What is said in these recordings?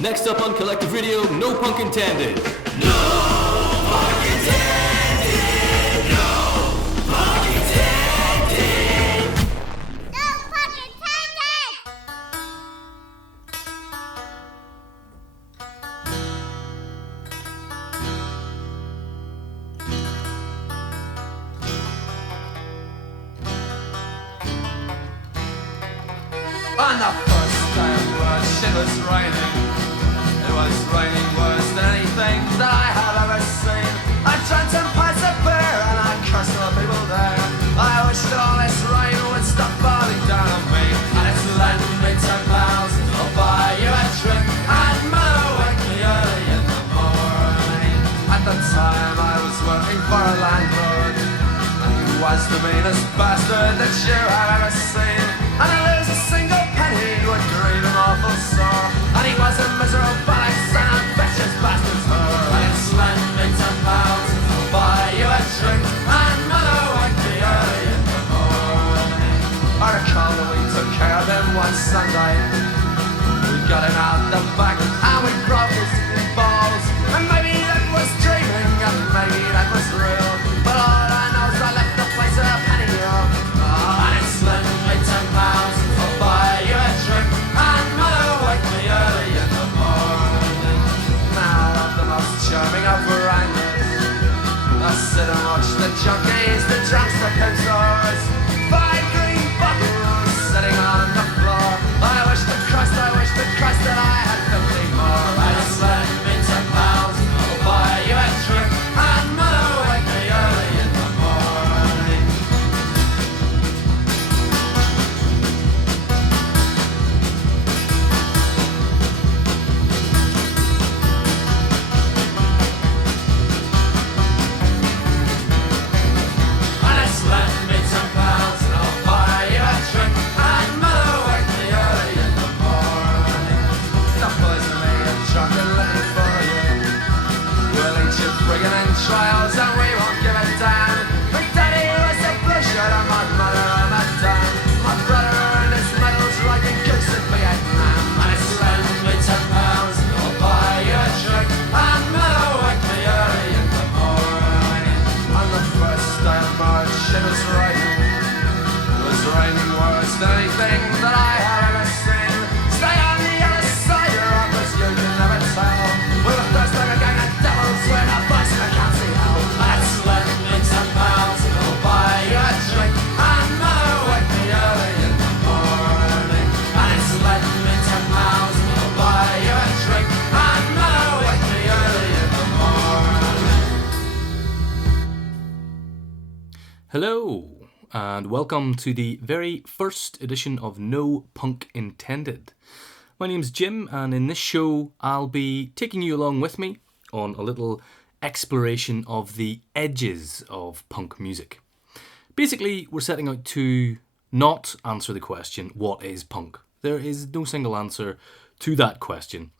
Next up on Kolektiv Radio, no punk intended. No punk intended. No punk intended. No punk intended. On the first day of rush, it was raining. It was raining worse than anything that I had ever seen. I drank 10 pints of beer and I cursed all the people there. I wished that all this rain would stop falling down on me. And it's lent me £10, I'll buy you a drink. And Mother wake me early in the morning. At the time I was working for a landlord, and he was the meanest bastard that you have ever seen. And I lose a single penny would grieve him awful sore. And he was a miserable bollocks and a vicious bastard's whore. And it's lent me £10, I'll buy you a drink. And Mother wake me early in the morning. I recall that we took care of him one Sunday. We got him out the back and we broke his balls. And maybe that was dreaming and maybe that was real, but all I know is I left the place a penny off. And it's lent me £10, I'll buy you a drink. And Mother wake me early in the morning. Now I'm the most charming of wranglers. I sit and watch the junkies, the drunks, the pimps, the whores. 5 green bottles sitting on the floor. I wish to Christ that I had 50 more. And it's lent me £10, I'll buy you a drink. And Mother wake me early in the morning. And it's lent me £10, I'll buy you a drink. And Mother wake me early in the morning. The boys and me are drunk and looking for you. We'll eat your friggin' entrails and we won't give a damn. My daddy was a blue shirt and my mother a madame. My brother earned his medals riding goose in Vietnam. And it's lent me £10, I'll buy you a drink. And Mother wake me early in the morning. On the first day of March it was raining. It was raining worse than anything that I had ever seen. Stay on the other side, your uncles, you can never tell. We were first like a gang of devils, we're not boys and I can't see hell. That's lent me £10, I'll buy you a drink. And Mother wake me early in the morning. And it's lent me £10, I'll buy you a drink. And Mother wake me early in the morning. Hello, and welcome to the very first edition of No Punk Intended. My name's Jim, and in this show I'll be taking you along with me on a little exploration of the edges of punk music. Basically, we're setting out to not answer the question, what is punk? There is no single answer to that question,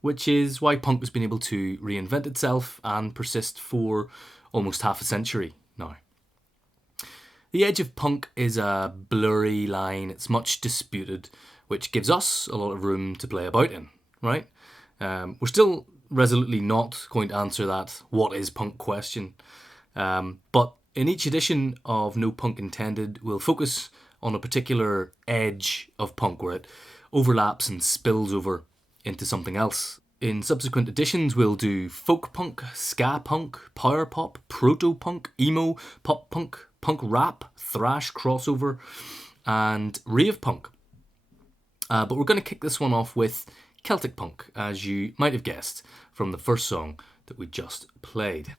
which is why punk has been able to reinvent itself and persist for almost half a century now. The edge of punk is a blurry line, it's much disputed, which gives us a lot of room to play about in, right? We're still resolutely not going to answer that what is punk question, but in each edition of No Punk Intended, we'll focus on a particular edge of punk where it overlaps and spills over into something else. In subsequent editions, we'll do folk punk, ska punk, power pop, proto-punk, emo, pop punk, punk rap, thrash crossover, and rave punk. But we're going to kick this one off with Celtic punk, as you might have guessed from the first song that we just played.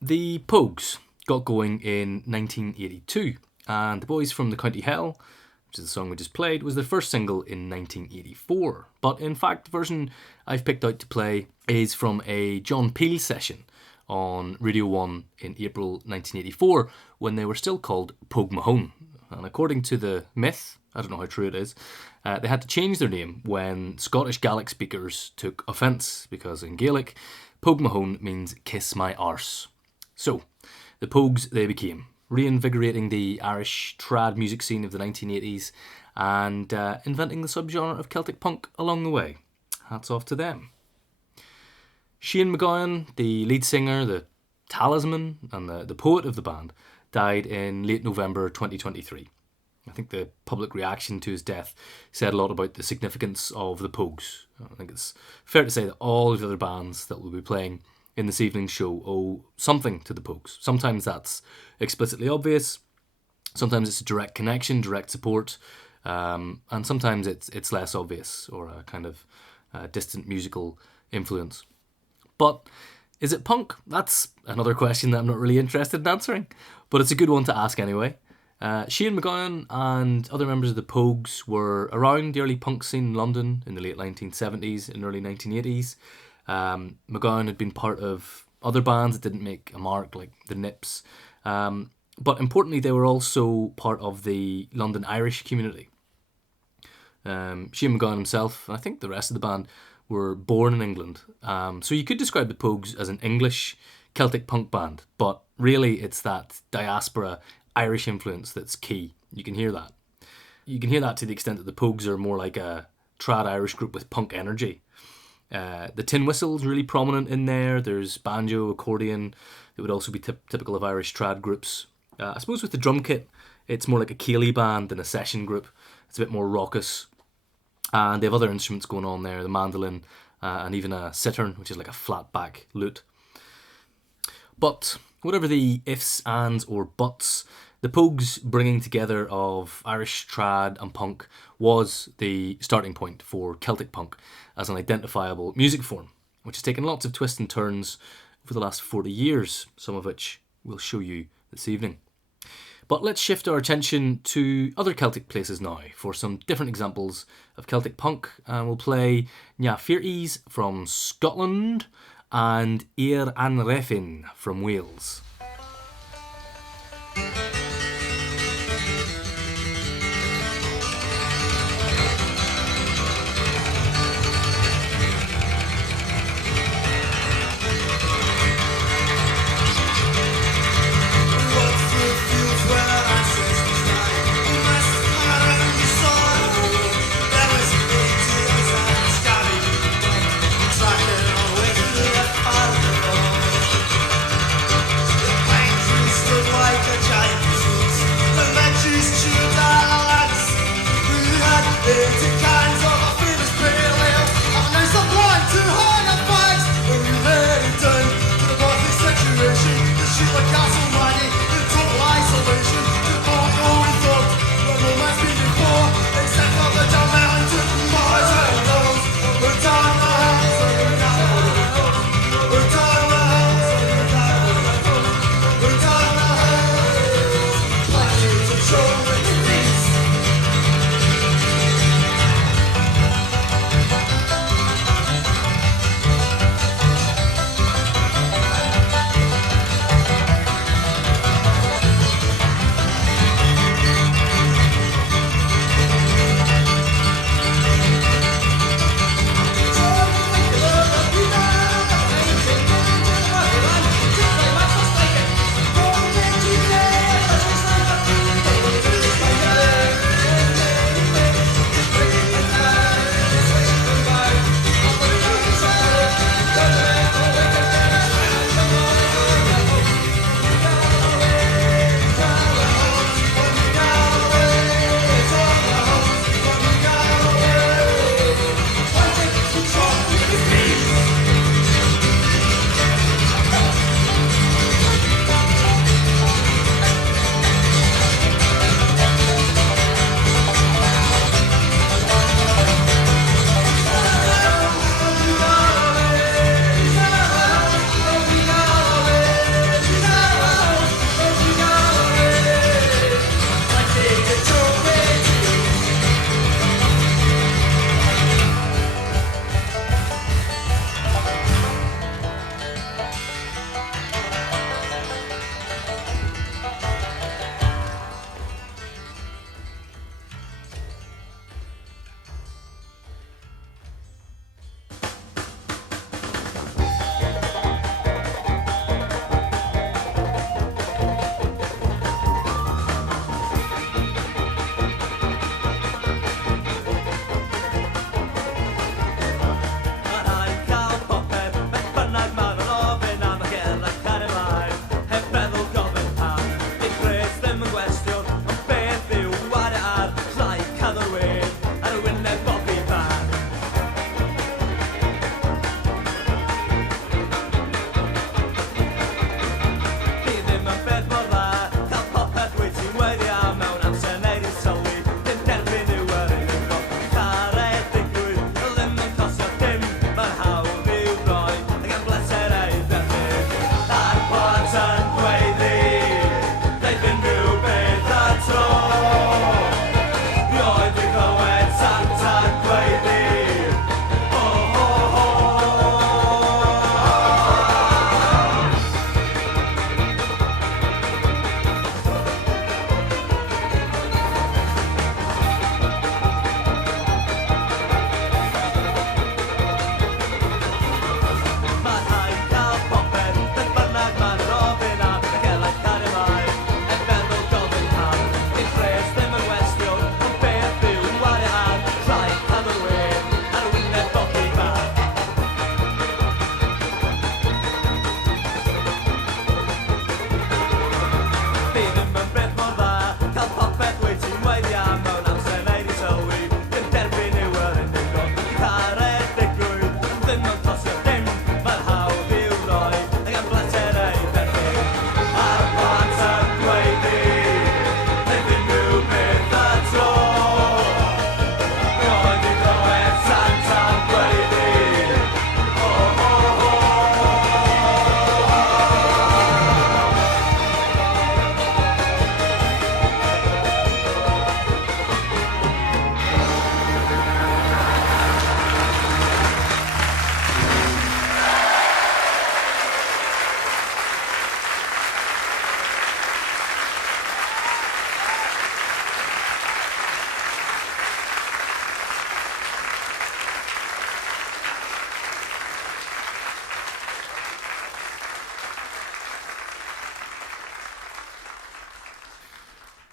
The Pogues got going in 1982, and The Boys from the County Hell, which is the song we just played, was their first single in 1984. But in fact, the version I've picked out to play is from a John Peel session on Radio 1 in April 1984, when they were still called Pogue Mahone. And according to the myth, I don't know how true it is, they had to change their name when Scottish Gaelic speakers took offence, because in Gaelic, Pogue Mahone means kiss my arse. So, the Pogues they became, reinvigorating the Irish trad music scene of the 1980s and inventing the subgenre of Celtic punk along the way. hats off to them. Shane MacGowan, the lead singer, the talisman and the poet of the band, died in late November 2023. I think the public reaction to his death said a lot about the significance of the Pogues. I think it's fair to say that all of the other bands that will be playing in this evening's show owe something to the Pogues. Sometimes that's explicitly obvious, sometimes it's a direct connection, direct support, and sometimes it's less obvious or a kind of distant musical influence. But is it punk? That's another question that I'm not really interested in answering, but it's a good one to ask anyway. Shane MacGowan and other members of the Pogues were around the early punk scene in London in the late 1970s and early 1980s. MacGowan had been part of other bands that didn't make a mark, like the Nips. But importantly, they were also part of the London Irish community. Shane MacGowan himself, and I think the rest of the band, were born in England. So you could describe the Pogues as an English Celtic punk band, but really it's that diaspora Irish influence that's key. You can hear that. You can hear that to the extent that the Pogues are more like a trad Irish group with punk energy. The tin whistle's really prominent in there. There's banjo, accordion. It would also be typical of Irish trad groups. I suppose with the drum kit, it's more like a ceilidh band than a session group. It's a bit more raucous. And they have other instruments going on there, the mandolin, and even a cittern, which is like a flat back lute. But whatever the ifs, ands, or buts, the Pogues' bringing together of Irish trad and punk was the starting point for Celtic punk as an identifiable music form, which has taken lots of twists and turns over the last 40 years, some of which we'll show you this evening. But let's shift our attention to other Celtic places now for some different examples of Celtic punk, and we'll play Nyah Fearties from Scotland and Anhrefn from Wales. Tracking away to the part of the road.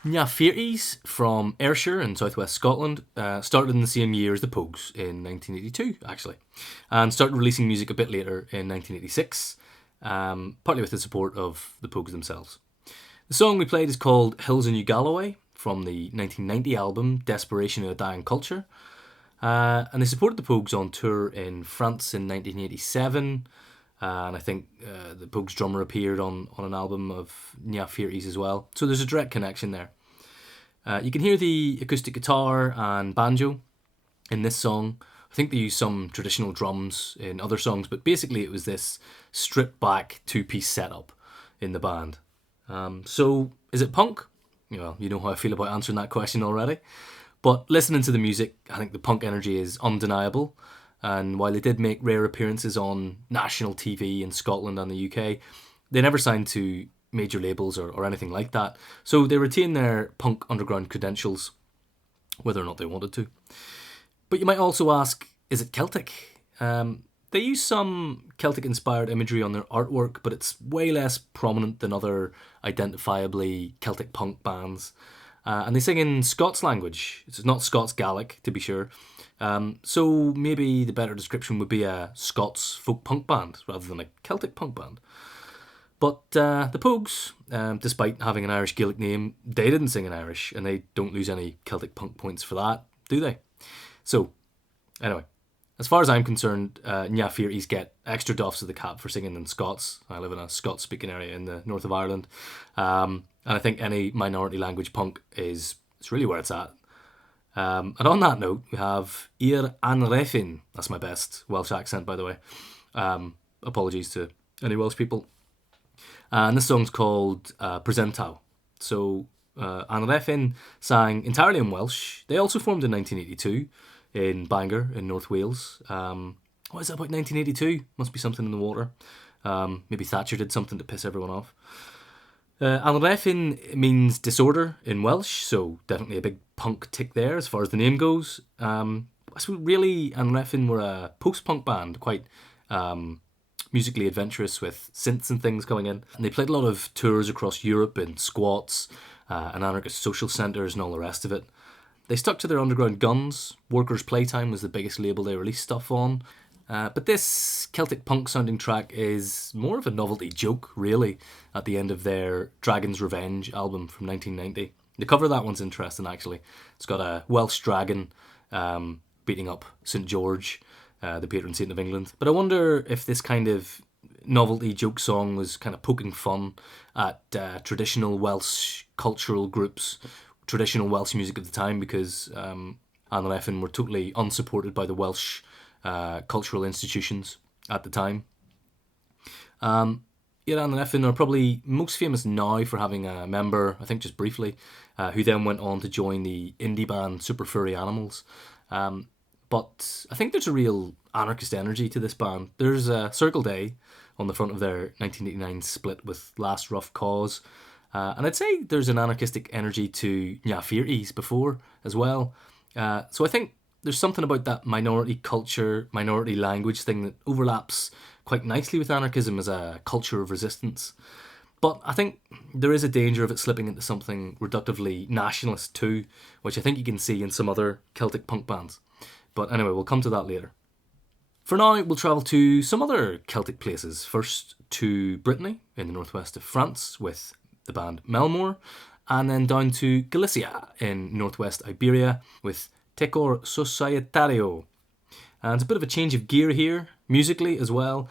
Nyah Fearties from Ayrshire in southwest Scotland started in the same year as the Pogues in 1982, actually, and started releasing music a bit later in 1986, partly with the support of the Pogues themselves. The song we played is called Hills in New Galloway from the 1990 album Desperation in a Dying Culture, and they supported the Pogues on tour in France in 1987. And I think the Pogues drummer appeared on an album of Nyah Fearties as well. So there's a direct connection there. You can hear the acoustic guitar and banjo in this song. I think they use some traditional drums in other songs, but basically it was this stripped back two-piece setup in the band. So is it punk? Well, you know how I feel about answering that question already. But listening to the music, I think the punk energy is undeniable. And while they did make rare appearances on national TV in Scotland and the UK, they never signed to major labels or anything like that. So they retain their punk underground credentials, whether or not they wanted to. But you might also ask, is it Celtic? They use some Celtic-inspired imagery on their artwork, but it's way less prominent than other identifiably Celtic punk bands. And they sing in Scots language. It's not Scots Gaelic, to be sure. So maybe the better description would be a Scots folk punk band rather than a Celtic punk band. But the Pogues, despite having an Irish Gaelic name, they didn't sing in Irish, and they don't lose any Celtic punk points for that, do they? So, anyway, as far as I'm concerned, Nyah Fearties get extra doffs of the cap for singing in Scots. I live in a Scots-speaking area in the north of Ireland, and I think any minority language punk it's really where it's at. And on that note, we have Ir Anhrefn. That's my best Welsh accent, by the way. Apologies to any Welsh people. And this song's called Presantau. So Anhrefn sang entirely in Welsh. They also formed in 1982 in Bangor in North Wales. What is that about 1982? Must be something in the water. Maybe Thatcher did something to piss everyone off. Anhrefn means disorder in Welsh, so definitely a big punk tick there as far as the name goes. I suppose really Anhrefn were a post-punk band, quite musically adventurous with synths and things going in. And they played a lot of tours across Europe in squats and anarchist social centres and all the rest of it. They stuck to their underground guns. Workers' Playtime was the biggest label they released stuff on. But this Celtic punk sounding track is more of a novelty joke, really, at the end of their Dragon's Revenge album from 1990. The cover of that one's interesting, actually. It's got a Welsh dragon beating up St. George, the patron saint of England. But I wonder if this kind of novelty joke song was kind of poking fun at traditional Welsh cultural groups, traditional Welsh music of the time, because Anhrefn were totally unsupported by the Welsh cultural institutions at the time. Anhrefn are probably most famous now for having a member, I think just briefly, who then went on to join the indie band Super Furry Animals. But I think there's a real anarchist energy to this band. There's a Circle Day on the front of their 1989 split with Last Rough Cause. And I'd say there's an anarchistic energy to Nyah Fearties before as well. So I think there's something about that minority culture, minority language thing that overlaps quite nicely with anarchism as a culture of resistance. But I think there is a danger of it slipping into something reductively nationalist too, which I think you can see in some other Celtic punk bands. But anyway, we'll come to that later. For now, we'll travel to some other Celtic places. First to Brittany in the northwest of France with the band Melmor, and then down to Galicia in northwest Iberia with Tecor Societario. And it's a bit of a change of gear here, musically as well.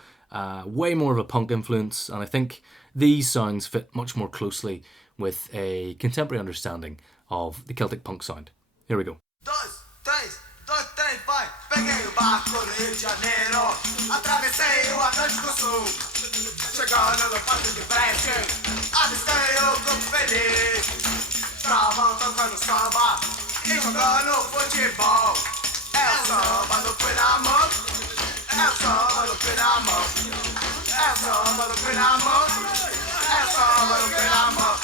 Way more of a punk influence, and I think these sounds fit much more closely with a contemporary understanding of the Celtic punk sound. Here we go. 2, 3, 2, 3, vai! Peguei o barco no Rio de Janeiro, atravessei o Atlântico Sul, chegando no porto de Brest, avistei o grupo feliz, estavam tocando samba e jogando futebol. É o samba do Pinamão, é o samba do Pinamão, é o samba do Pinamão, é o samba do Pinamão.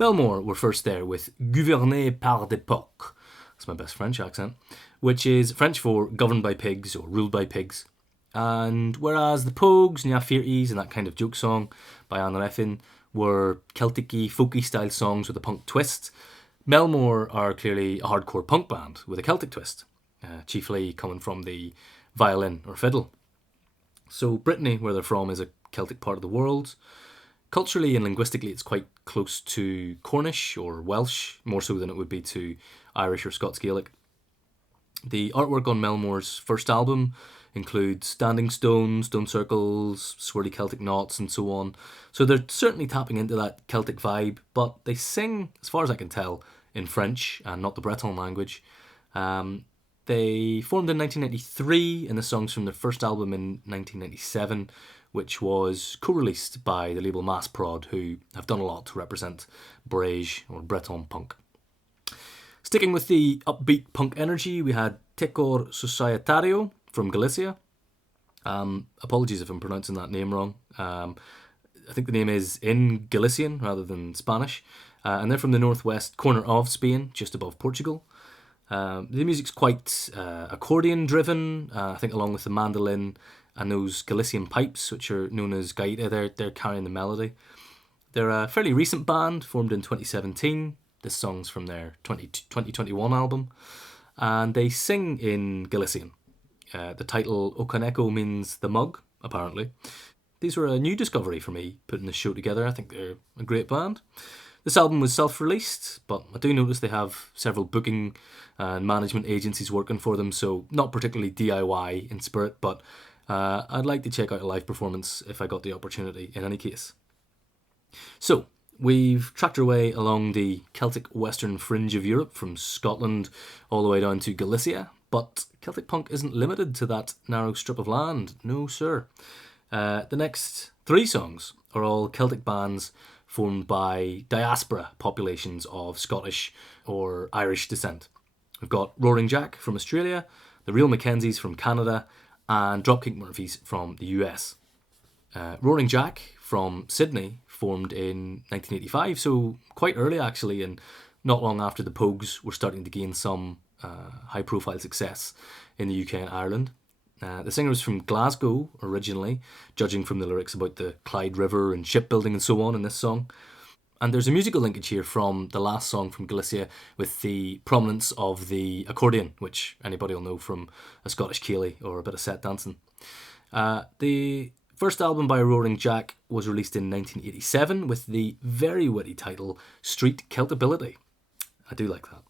Melmor were first there with Gouvernés par des Porcs. That's my best French accent. Which is French for governed by pigs or ruled by pigs. And whereas the Pogues, Nyah, Fearties and that kind of joke song by Anhrefn were Celtic-y, folky style songs with a punk twist, Melmor are clearly a hardcore punk band with a Celtic twist, chiefly coming from the violin or fiddle. So Brittany, where they're from, is a Celtic part of the world. Culturally and linguistically, it's quite close to Cornish or Welsh, more so than it would be to Irish or Scots Gaelic. The artwork on Melmor's first album includes standing stones, stone circles, swirly Celtic knots, and so on. So they're certainly tapping into that Celtic vibe, but they sing, as far as I can tell, in French and not the Breton language. They formed in 1993, and the songs from their first album in 1997, which was co-released by the label Mass Prod, who have done a lot to represent Brège or Breton punk. Sticking with the upbeat punk energy, we had Tecor Societario from Galicia. Apologies if I'm pronouncing that name wrong. I think the name is in Galician rather than Spanish. And they're from the northwest corner of Spain, just above Portugal. The music's quite accordion driven, I think, along with the mandolin and those Galician pipes, which are known as gaita. They're carrying the melody. They're a fairly recent band, formed in 2017. This song's from their 2021 album. And they sing in Galician. The title O Caneco means the mug, apparently. These were a new discovery for me, putting this show together. I think they're a great band. This album was self-released, but I do notice they have several booking and management agencies working for them, so not particularly DIY in spirit, but I'd like to check out a live performance if I got the opportunity in any case. So, we've tracked our way along the Celtic western fringe of Europe, from Scotland all the way down to Galicia, but Celtic punk isn't limited to that narrow strip of land. No, sir. The next 3 songs are all Celtic bands formed by diaspora populations of Scottish or Irish descent. We've got Roaring Jack from Australia, the Real McKenzies from Canada, and Dropkick Murphys from the US. Roaring Jack from Sydney formed in 1985, so quite early actually, and not long after the Pogues were starting to gain some high-profile success in the UK and Ireland. The singer was from Glasgow originally, judging from the lyrics about the Clyde River and shipbuilding and so on in this song. And there's a musical linkage here from the last song from Galicia with the prominence of the accordion, which anybody will know from a Scottish ceilidh or a bit of set dancing. The first album by Roaring Jack was released in 1987 with the very witty title Street Celtability. I do like that.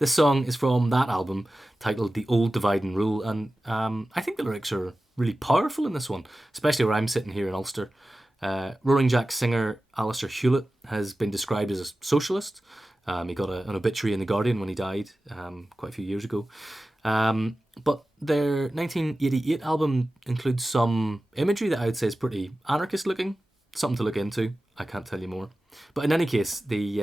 This song is from that album titled The Old Dividing Rule, and I think the lyrics are really powerful in this one, especially where I'm sitting here in Ulster. Roaring Jack's singer Alistair Hewlett has been described as a socialist. He got an obituary in The Guardian when he died quite a few years ago. But their 1988 album includes some imagery that I would say is pretty anarchist looking, something to look into. I can't tell you more. But in any case, the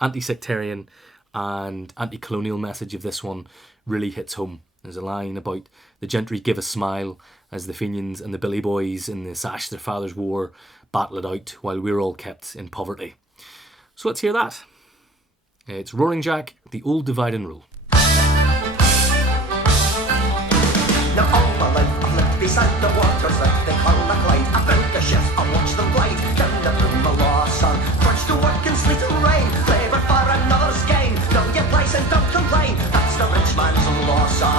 anti-sectarian and anti-colonial message of this one really hits home. There's a line about the gentry give a smile as the Fenians and the Billy Boys in the sash their fathers wore battle it out while we're all kept in poverty. So let's hear that. It's Roaring Jack, The Old Dividing Rule. Now all my life I've lived beside the waters that they call the Clyde. I've built the ships, I watch them glide down the Moomalossa, trudge to work in sleet and rain, labour for another's gain. Know your place and don't complain, that's the rich man's law, sir.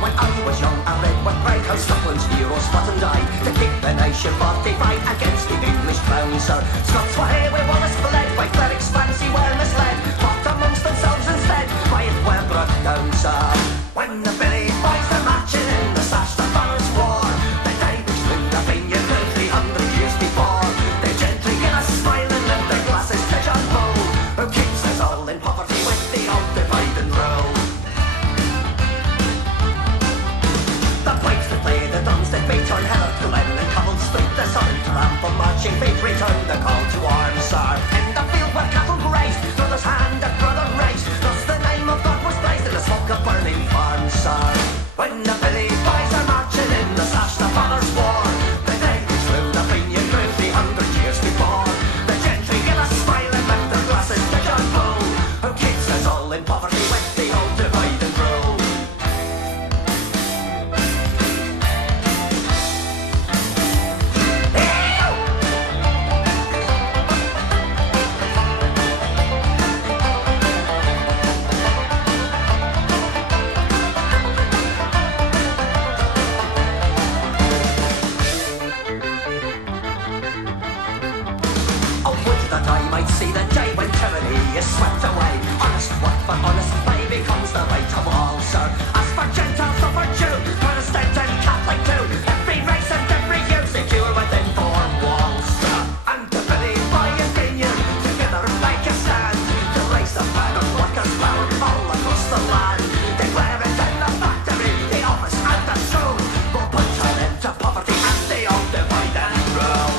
When I was young I read with pride how Scotland's heroes fought and died to keep the nation fortified against the English crown, sir. Scots were here with Wallace fled, by clerics fancy well misled, fought amongst themselves instead, quiet were brought down, sir. When the Billy Boys were marching in the sash the Barons wore, the Irish would have been your 300 years before. The gentry in a smiling and their glasses pigeon bowl, who keeps us all in poverty with the old dividing rule. The pipes that play, the drums that beat on Heather to Lennon and Cobble Street, the Southern tramp for marching feet return the call to arms, sir. that I might see the day when tyranny is swept away. Honest work for honest pay becomes the right of all, sir. As for Gentile, so for Jew, Protestant and Catholic too, every race and every hue secure within four walls, sir. And to believe by opinion, together like a stand, to raise the flag of workers round all across the land. Declare it in the factory, the office and the school. We'll put an end to poverty and the old divide and rule.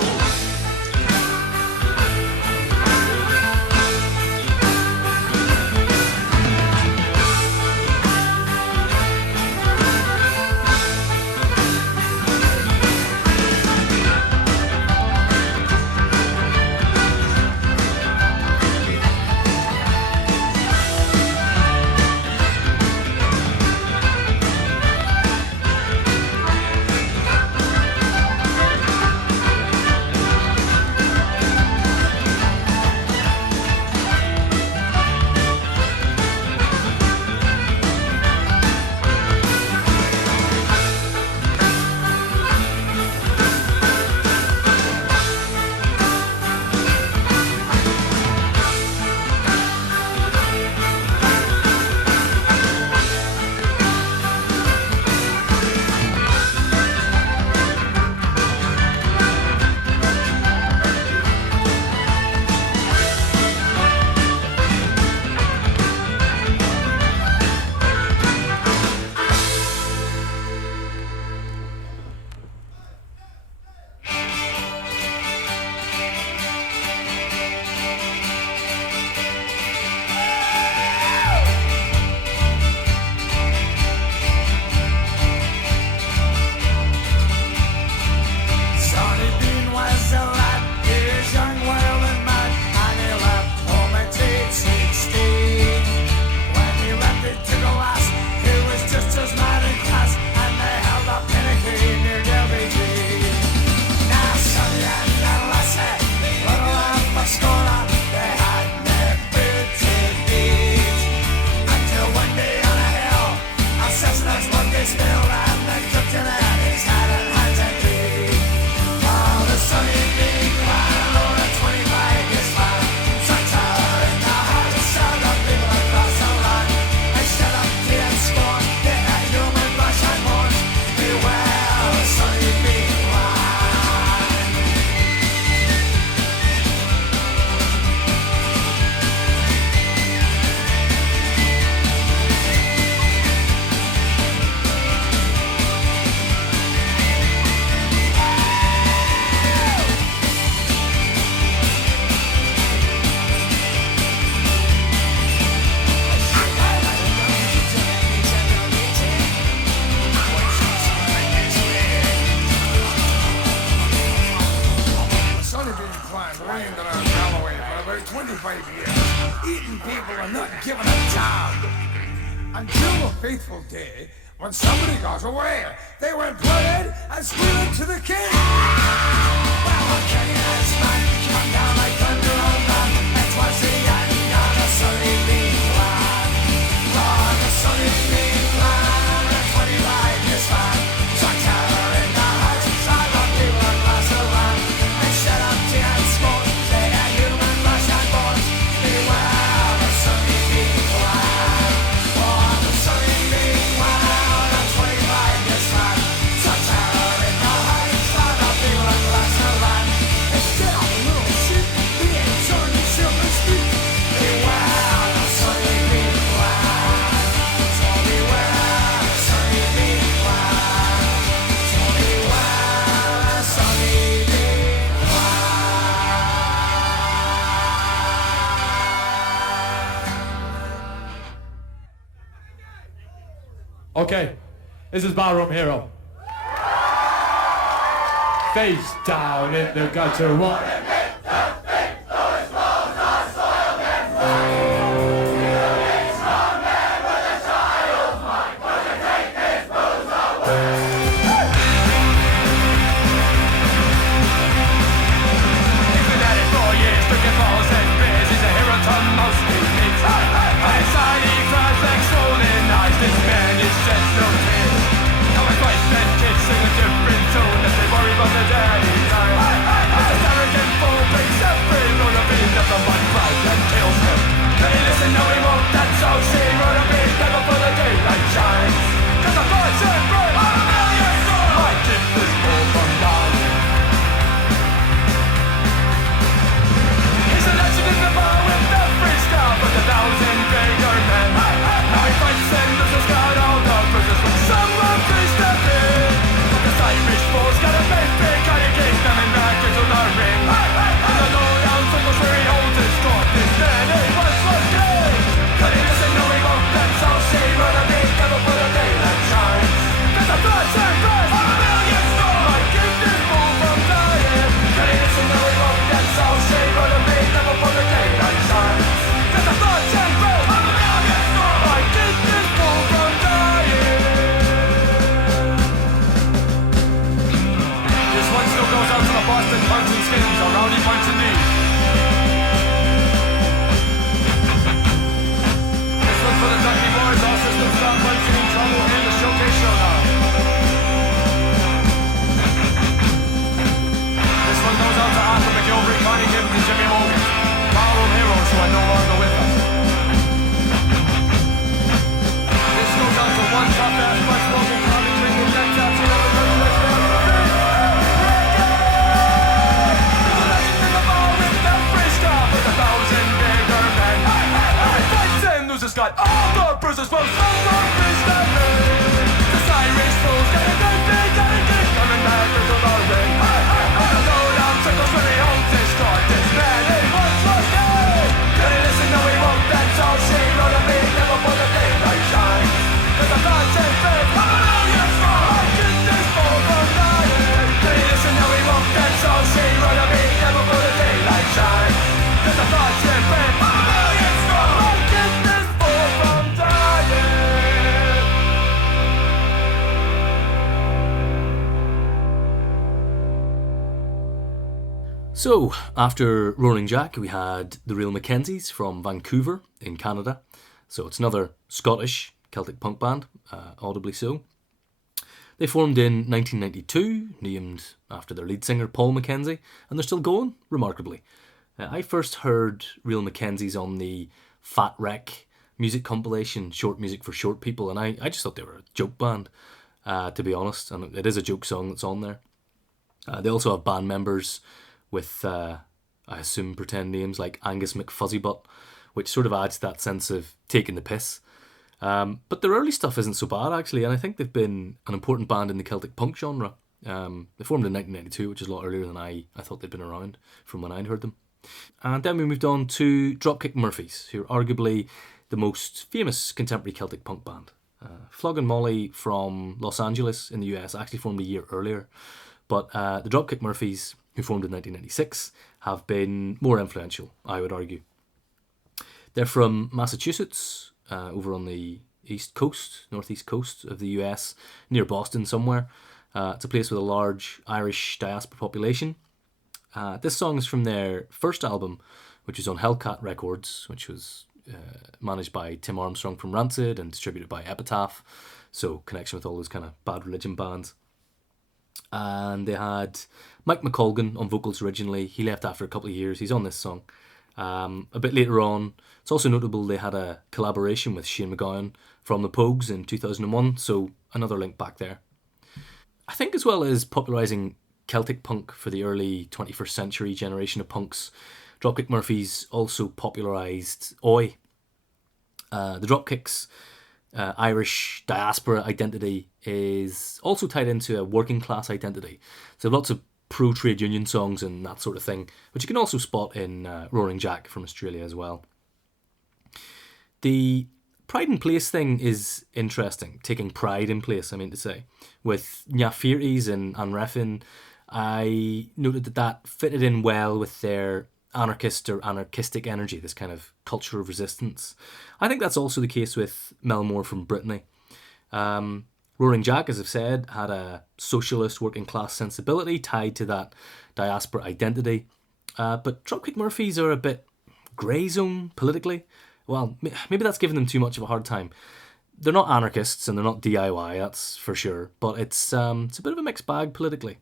Until a fateful day, when somebody got away, they went blooded and squealing to the king. Well, a king and his man come down like thunder on man. It was the end of the sunny bean plan. Oh, the sunny bean plan. A 25-year span. Struck terror in the hearts inside of people and glass of land. Instead of tea and smoke, they had human flesh and bones. Beware the sunny bean plan. Okay, this is Barroom Hero. Face down in the gutter, what? Sing a different tune as they worry about the daddy time. It's a arrogant Boston punks and skins, our rowdy punks indeed. This one's for the Ducky boys, all systems stop punching in trouble in the showcase showdown. This one goes out to Arthur McGilvery, Connie Gibbons and Jimmy Morgan, ballroom heroes who are no longer with us. This goes out to one tough ass butt smoking, coffee drinking, deck tattoo, never heard of West Bend. Got all the bruises from some freestyle men. The Irish fools got a good day, coming back to the ring. The lowdown circles when he owns this card. This man ain't much lost day. Can you listen? No, he won't. That's all she wrote of me. Never for the daylight shine. Cause the thoughts and faith. Hallelujah, strong. I get this fall from dying. Can you listen? No, he won't. That's all she wrote of me. Never for the daylight shine. Cause the thoughts and faith. Hallelujah, strong. I get this. So, after Roaring Jack, we had the Real McKenzies from Vancouver in Canada. So it's another Scottish Celtic punk band, audibly so. They formed in 1992, named after their lead singer Paul McKenzie, and they're still going, remarkably. I first heard Real McKenzies on the Fat Wreck music compilation, Short Music for Short People, and I just thought they were a joke band, to be honest, and it is a joke song that's on there. They also have band members with, I assume, pretend names like Angus McFuzzybutt, which sort of adds that sense of taking the piss. But their early stuff isn't so bad, actually, and I think they've been an important band in the Celtic punk genre. They formed in 1992, which is a lot earlier than I thought they'd been around from when I'd heard them. And then we moved on to Dropkick Murphys, who are arguably the most famous contemporary Celtic punk band. Flog and Molly from Los Angeles in the US actually formed a year earlier, but the Dropkick Murphys, who formed in 1996, have been more influential, I would argue. They're from Massachusetts, over on the northeast coast of the US, near Boston somewhere. It's a place with a large Irish diaspora population. This song is from their first album, which is on Hellcat Records, which was managed by Tim Armstrong from Rancid and distributed by Epitaph, so connection with all those kind of Bad Religion bands. And they had Mike McColgan on vocals originally. He left after a couple of years. He's on this song. A bit later on, it's also notable they had a collaboration with Shane MacGowan from the Pogues in 2001, so another link back there. I think as well as popularising Celtic punk for the early 21st century generation of punks, Dropkick Murphys also popularised Oi. The Dropkicks' Irish diaspora identity is also tied into a working class identity. So lots of pro-trade union songs and that sort of thing, which you can also spot in Roaring Jack from Australia as well. The pride in place thing is interesting, taking pride in place, I mean to say. With Nyah Fearties and Anhrefn, I noted that fitted in well with their anarchist or anarchistic energy, this kind of culture of resistance. I think that's also the case with Melmor from Brittany. Roaring Jack, as I've said, had a socialist working class sensibility tied to that diaspora identity. But Dropkick Murphys are a bit grey zone politically. Well, maybe that's giving them too much of a hard time. They're not anarchists and they're not DIY, that's for sure. But it's a bit of a mixed bag politically.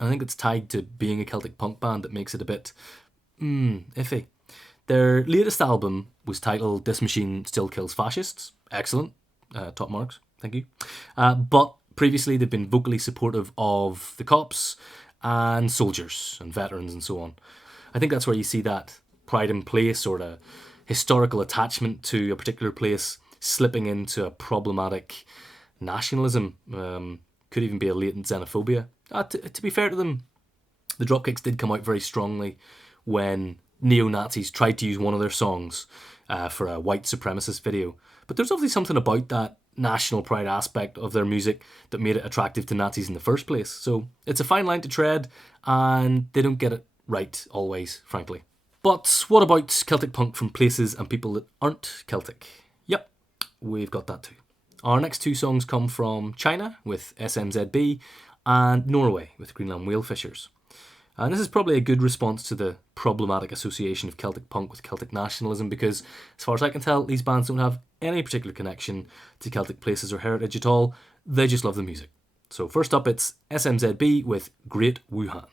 I think it's tied to being a Celtic punk band that makes it a bit iffy. Their latest album was titled This Machine Still Kills Fascists. Excellent. Top marks. Thank you. But previously they've been vocally supportive of the cops and soldiers and veterans and so on. I think that's where you see that pride in place or a historical attachment to a particular place slipping into a problematic nationalism. Could even be a latent xenophobia. To be fair to them, the Dropkicks did come out very strongly when neo-Nazis tried to use one of their songs for a white supremacist video. But there's obviously something about that national pride aspect of their music that made it attractive to Nazis in the first place. So it's a fine line to tread, and they don't get it right always, frankly. But what about Celtic punk from places and people that aren't Celtic? Yep, we've got that too. Our next two songs come from China with SMZB and Norway with Greenland Whalefishers. And this is probably a good response to the problematic association of Celtic punk with Celtic nationalism, because as far as I can tell, these bands don't have any particular connection to Celtic places or heritage at all. They just love the music. So first up, it's SMZB with Great Wuhan.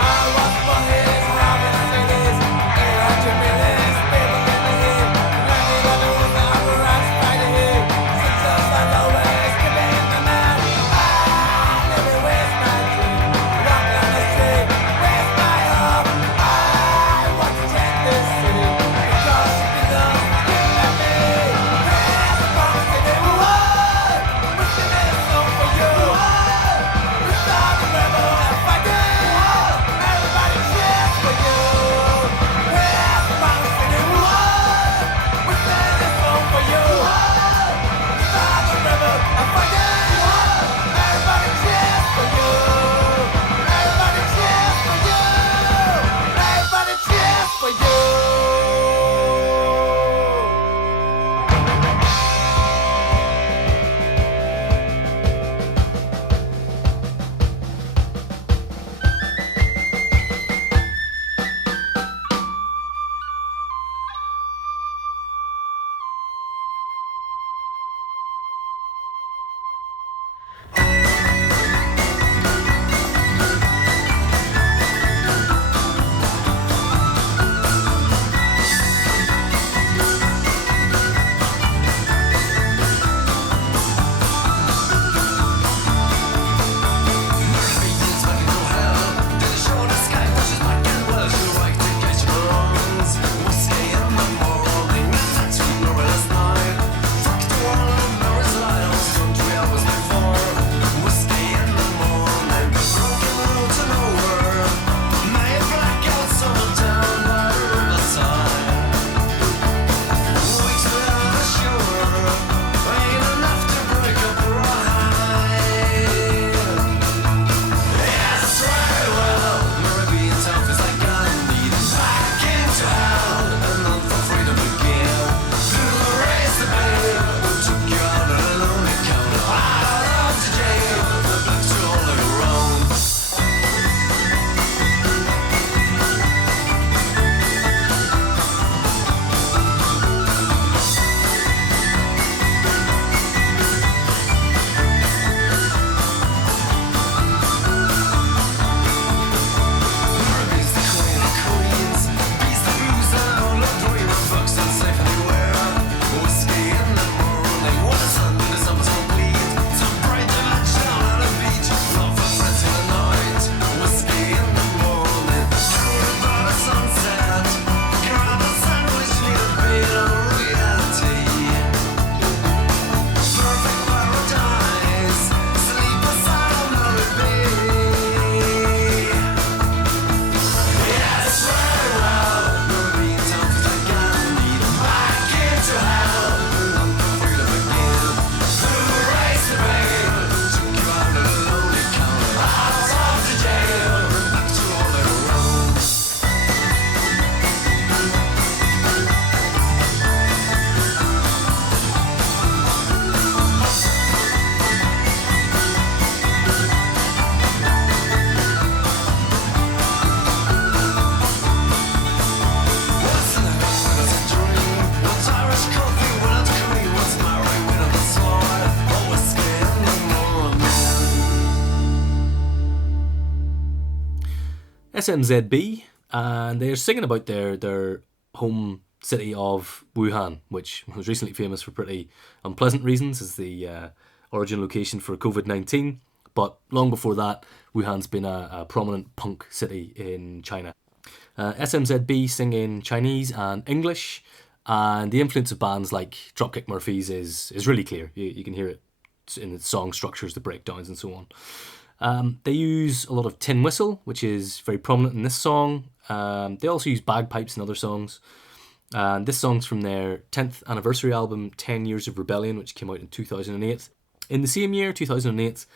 I was born SMZB, and they're singing about their home city of Wuhan, which was recently famous for pretty unpleasant reasons as the origin location for COVID-19. But long before that, Wuhan's been a prominent punk city in China. SMZB sing in Chinese and English, and the influence of bands like Dropkick Murphys is really clear. You can hear it in the song structures, the breakdowns, and so on. They use a lot of tin whistle, which is very prominent in this song. They also use bagpipes in other songs. And this song's from their 10th anniversary album, 10 Years of Rebellion, which came out in 2008. In the same year, 2008,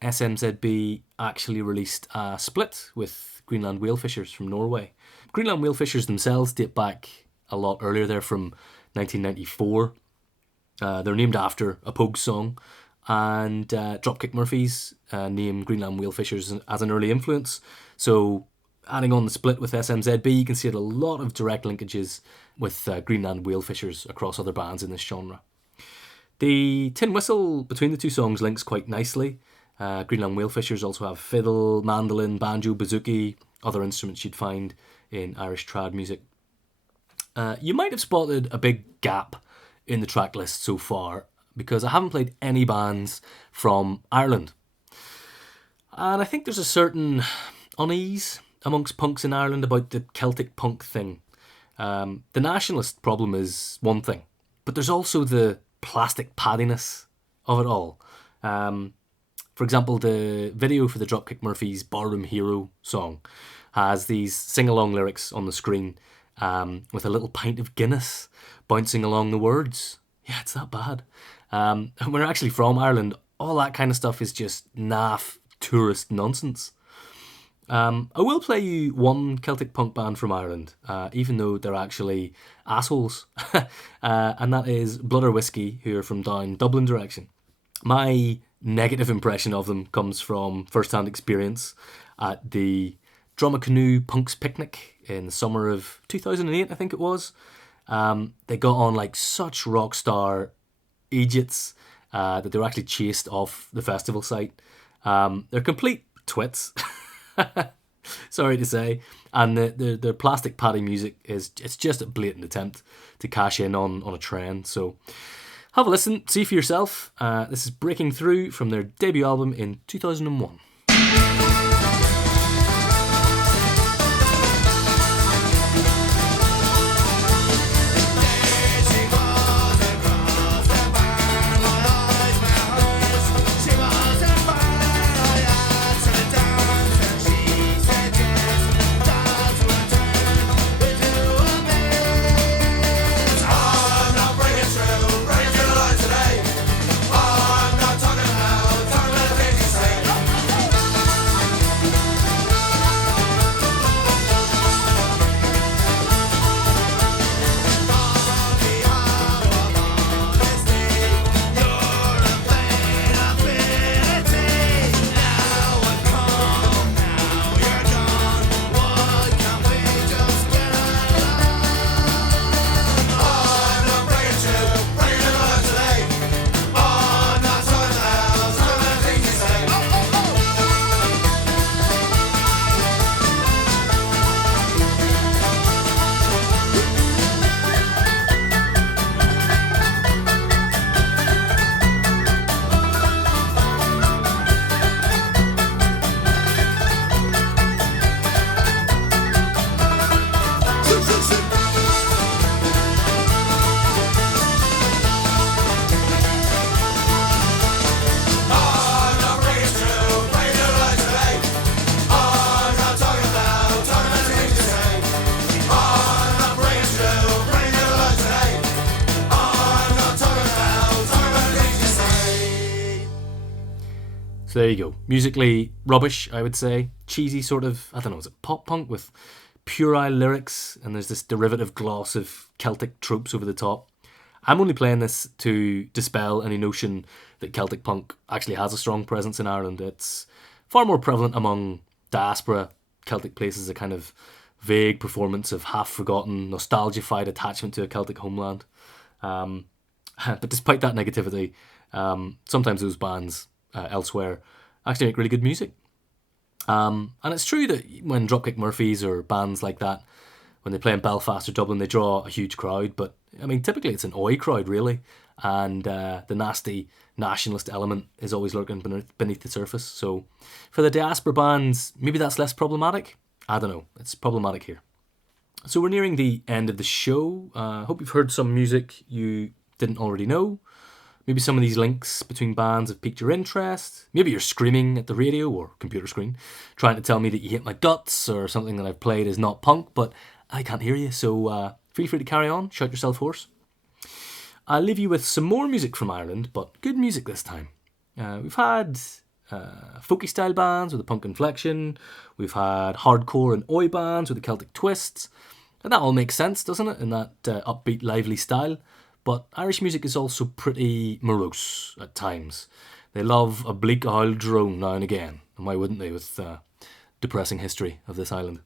SMZB actually released a split with Greenland Whalefishers from Norway. Greenland Whalefishers themselves date back a lot earlier. They're from 1994. They're named after a Pogues song, and Dropkick Murphys name Greenland Whalefishers as an early influence. So adding on the split with SMZB, you can see a lot of direct linkages with Greenland Whalefishers across other bands in this genre. The tin whistle between the two songs links quite nicely. Greenland Whalefishers also have fiddle, mandolin, banjo, bouzouki, other instruments you'd find in Irish trad music. You might have spotted a big gap in the track list so far, because I haven't played any bands from Ireland. And I think there's a certain unease amongst punks in Ireland about the Celtic punk thing. The nationalist problem is one thing, but there's also the plastic paddiness of it all. For example, the video for the Dropkick Murphys' Barroom Hero song has these sing-along lyrics on the screen with a little pint of Guinness bouncing along the words. Yeah, it's that bad. And we're actually from Ireland. All that kind of stuff is just naff tourist nonsense. I will play you one Celtic punk band from Ireland, even though they're actually assholes. And that is Blood or Whiskey, who are from down Dublin direction. My negative impression of them comes from first-hand experience at the Drumacanoe Punks Picnic in the summer of 2008, I think it was. They got on like such rock star idiots that they were actually chased off the festival site. They're complete twits, sorry to say, and their plastic paddy music it's just a blatant attempt to cash in on a trend. So have a listen, see for yourself. This is Breaking Through from their debut album in 2001. So there you go. Musically rubbish, I would say. Cheesy sort of, I don't know, is it pop punk with puerile lyrics, and there's this derivative gloss of Celtic tropes over the top. I'm only playing this to dispel any notion that Celtic punk actually has a strong presence in Ireland. It's far more prevalent among diaspora Celtic places, a kind of vague performance of half-forgotten, nostalgified attachment to a Celtic homeland. But despite that negativity, sometimes those bands elsewhere actually make really good music. And it's true that when Dropkick Murphys or bands like that, when they play in Belfast or Dublin, they draw a huge crowd. But, I mean, typically it's an oi crowd, really. And the nasty nationalist element is always lurking beneath the surface. So for the diaspora bands, maybe that's less problematic. I don't know. It's problematic here. So we're nearing the end of the show. Hope you've heard some music you didn't already know. Maybe some of these links between bands have piqued your interest. Maybe you're screaming at the radio or computer screen, trying to tell me that you hate my guts or something that I've played is not punk, but I can't hear you, so feel free to carry on, shout yourself hoarse. I'll leave you with some more music from Ireland, but good music this time. We've had folky style bands with a punk inflection, we've had hardcore and oi bands with a Celtic twist, and that all makes sense, doesn't it, in that upbeat, lively style. But Irish music is also pretty morose at times. They love a bleak owl drone now and again, and why wouldn't they with the depressing history of this island?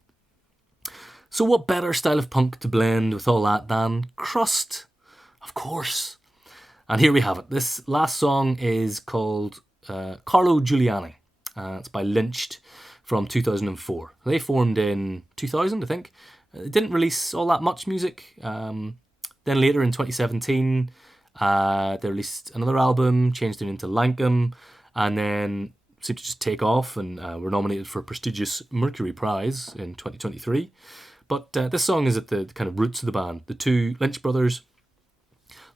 So what better style of punk to blend with all that than crust? Of course. And here we have it. This last song is called Carlo Giuliani. It's by Lynched from 2004. They formed in 2000, I think. They didn't release all that much music. Then later in 2017, they released another album, changed it into Lankum, and then seemed to just take off and were nominated for a prestigious Mercury Prize in 2023. But this song is at the kind of roots of the band. The two Lynch brothers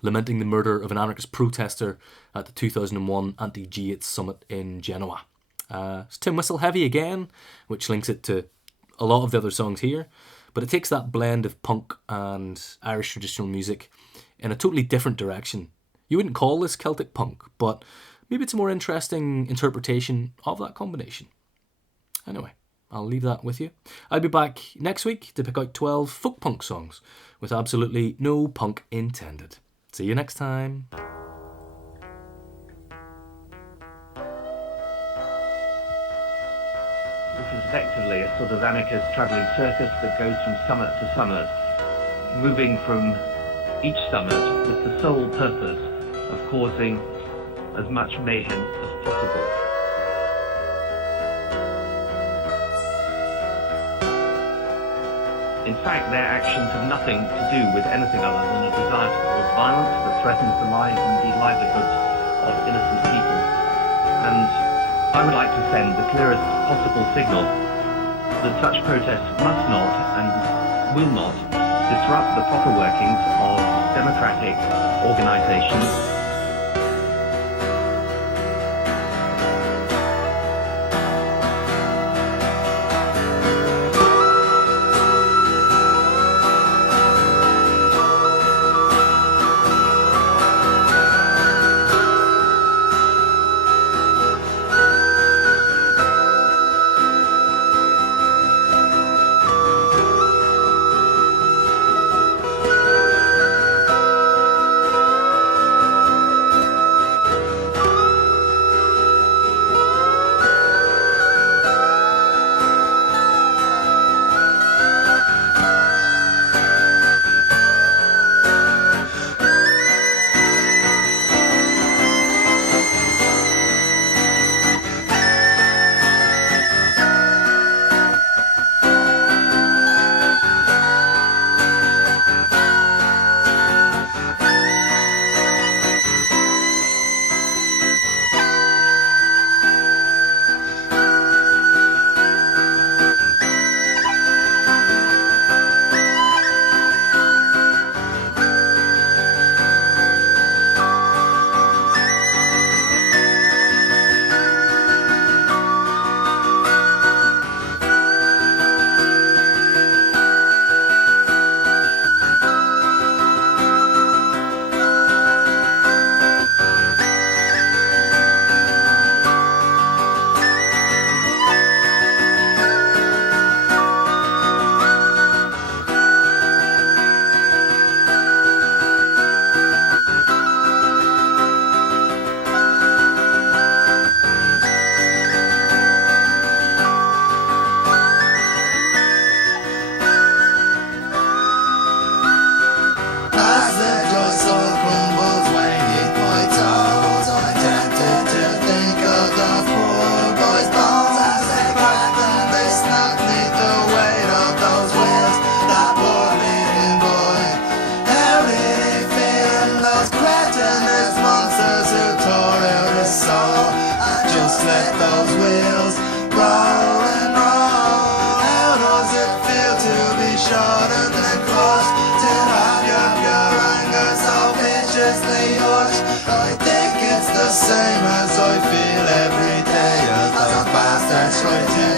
lamenting the murder of an anarchist protester at the 2001 Anti-G8 Summit in Genoa. It's Tin Whistle heavy again, which links it to a lot of the other songs here. But it takes that blend of punk and Irish traditional music in a totally different direction. You wouldn't call this Celtic punk, but maybe it's a more interesting interpretation of that combination. Anyway, I'll leave that with you. I'll be back next week to pick out 12 folk punk songs with absolutely no punk intended. See you next time. This is effectively a sort of anarchist travelling circus that goes from summit to summit, moving from each summit with the sole purpose of causing as much mayhem as possible. In fact, their actions have nothing to do with anything other than a desire to cause violence that threatens the lives and the livelihoods of innocent people. And I would like to send the clearest possible signal that such protests must not and will not disrupt the proper workings of democratic organisations. and cross to have your pure anger so viciously hushed. I think it's the same as I feel every day as those bastards try to